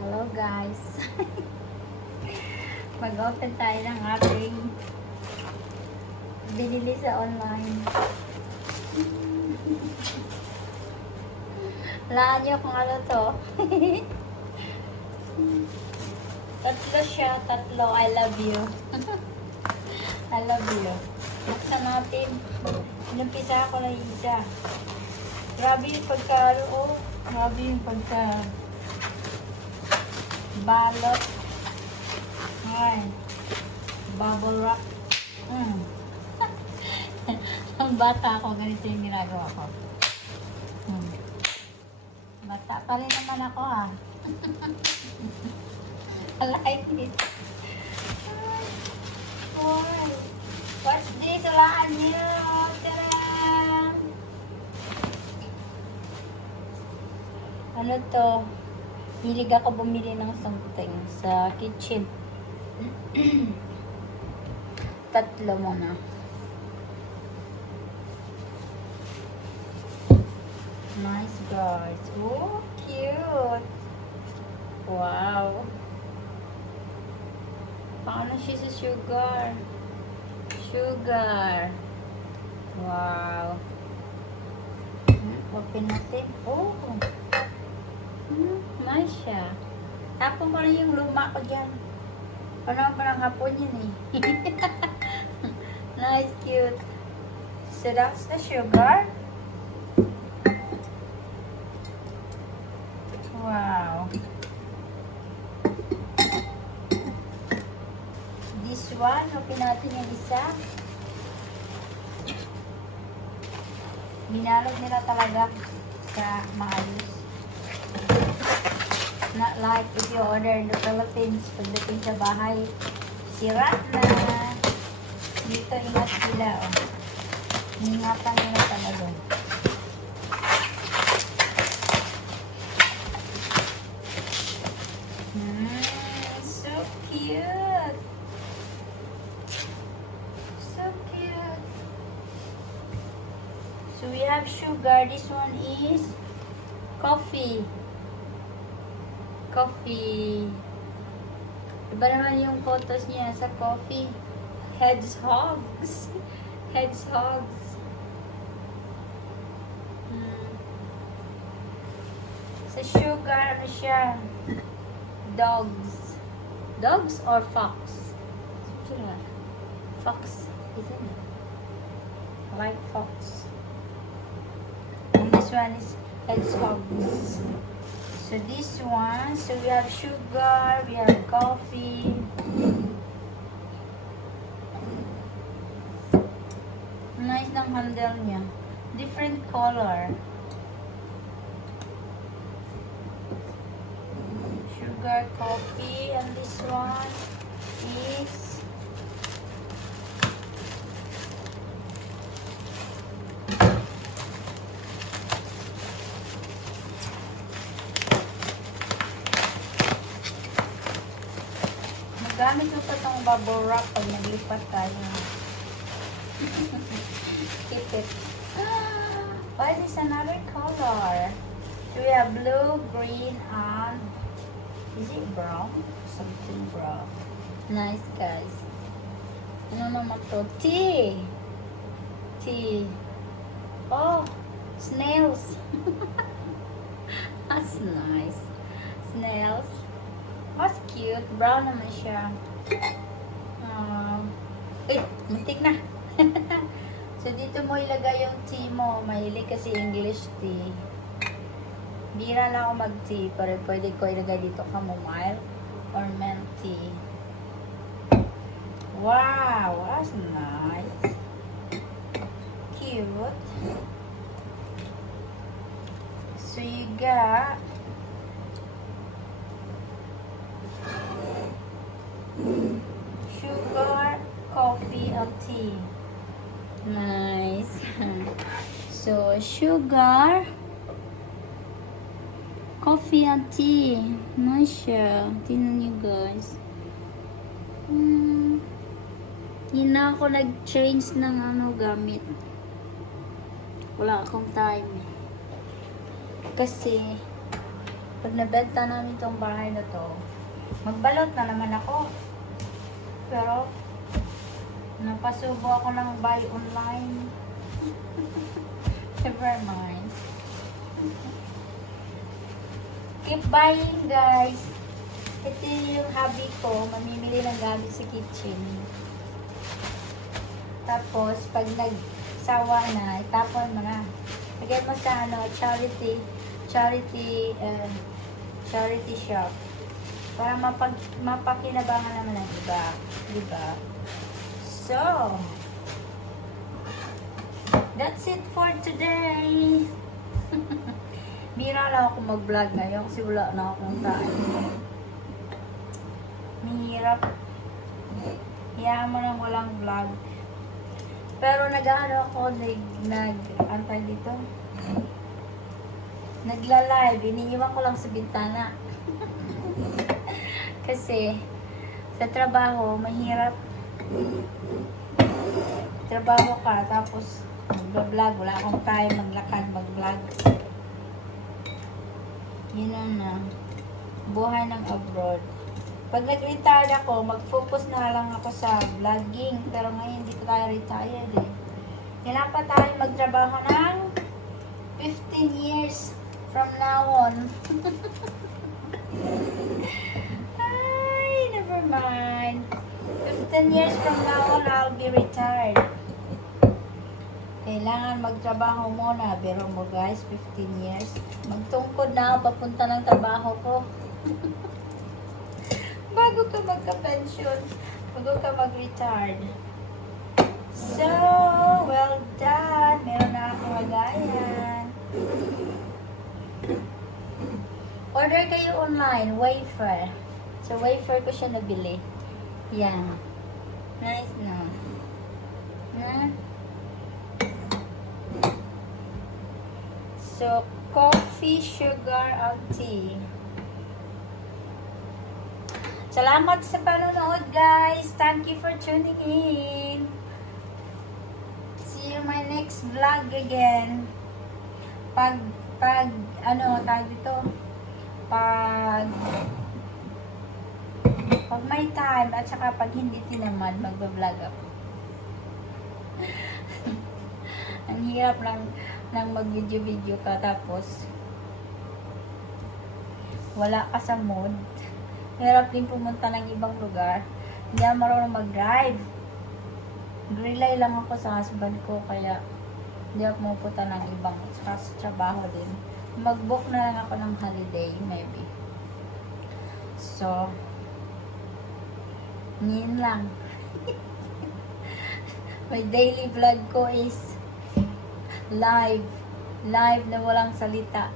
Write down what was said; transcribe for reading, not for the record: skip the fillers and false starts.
Hello guys. Mag-open tayo ng ating binili sa online. Laan nyo kung ano to. Tatlo siya. Tatlo. I love you. I love you. Buksan natin. Inumpisa ako na isa. Grabe yung pagka, oh. Grabe yung pagka balot. Ay. Bubble wrap. Ang bata ako, ganito yung ginagawa ko. Bata pa rin naman ako, ha. I like it. Boy. What's this? Laan niyo. Tadam! Ano to? Hilig ako bumili ng something sa kitchen. Tatlo muna. Nice guys. Oh, cute. Wow. Paano siya sa sugar? Sugar. Wow. Open natin. Oh. Nice siya. Hapon ko rin yung luma ko dyan. Ano pa ng hapon yun eh. Nice, cute. So that's the sugar. Wow. This one, open natin yung isa. Binalog nila talaga sa maayos. Not like if you order in the Philippines, pagdating sa bahay, sira na. Dito ingat sila, oh. Ingatan nila talaga. So cute. So cute. So we have sugar. This one is coffee. Coffee. Iba naman yung photos niya sa coffee. Hedgehogs. Hedgehogs. Sa sugar, ano siya? Dogs. Dogs or fox? Fox, isn't it? Like fox. And this one is hedgehogs. So this one, so we have sugar, we have coffee. Nice ng handle niya. Different color. Sugar, coffee, and this one is gamit mo pa itong bubble wrap pag naglipat tayo. Keep it. Why is this another color? So we have blue, green, and is it brown? Something brown. Nice, guys. Ano naman to? Tea. Tea. Oh, snails. That's nice. Snails. That's cute. Brown naman siya. Muntik na. So, dito mo ilagay yung tea mo. Mahilig kasi English tea. Bira na ako mag-tea. Pero pwede ko ilagay dito chamomile or mint tea. Wow! That's nice. Cute. So, you got sugar, coffee, and tea. Nice. So, sugar, coffee, and tea. Nice siya. Tingnan niyo, guys. Hindi na ako nag-change ng gamit. Wala akong time. Kasi, Pag nabenta namin tong bahay na to, magbalot na naman ako. Pero, napasubo ako ng buy online. Never mind. Keep buying, guys. Ito yung hobby ko, mamimili ng gamit sa kitchen. Tapos, pag nagsawa na, itapon mo na. Lagyan mo sa charity shop. Para mapakinabangan naman ng iba. Diba? So, that's it for today. Bira lang ako mag-vlog ngayon kasi wala na akong time. Mahirap. Hayaan mo nang walang vlog. Pero nag-ano ako, antay dito. Nagla-live, iniiwan ko lang sa bintana. Kasi, sa trabaho, mahirap. Trabaho ka, tapos mag-vlog, wala akong time maglakad, mag-vlog. Yun na. Buhay ng abroad. Pag nag-retire ako, mag-focus na lang ako sa vlogging. Pero ngayon, hindi pa tayo retired eh. Kailangan pa tayo magtrabaho ng 15 years from now on. Ay, never mind. 15 years from now on, I'll be retired. Kailangan magtrabaho muna. Pero mo guys, 15 years. Magtungkod na ako, papunta ng trabaho ko. Bago ka magka-pension, bago ka mag-retired. So, well done. Meron na akong lagayan. Order kayo online, wafer. So, wafer ko siya nabili. Yan. Nice na. Na? So, coffee, sugar, and tea. Salamat sa panonood, guys. Thank you for tuning in. See you in my next vlog again. Pag tawag dito, pag may time, at saka pag hindi tinaman, magbablog ako. Ang hirap ng mag-video ka, tapos wala ka sa mood. Hirap din pumunta ng ibang lugar. Hindi ako marunong mag-drive. Rely lang ako sa husband ko, kaya hindi ako pumunta ng ibang sa trabaho din. Mag-book na lang ako ng holiday, maybe. So, yun lang. My daily vlog ko is live. Live na walang salita.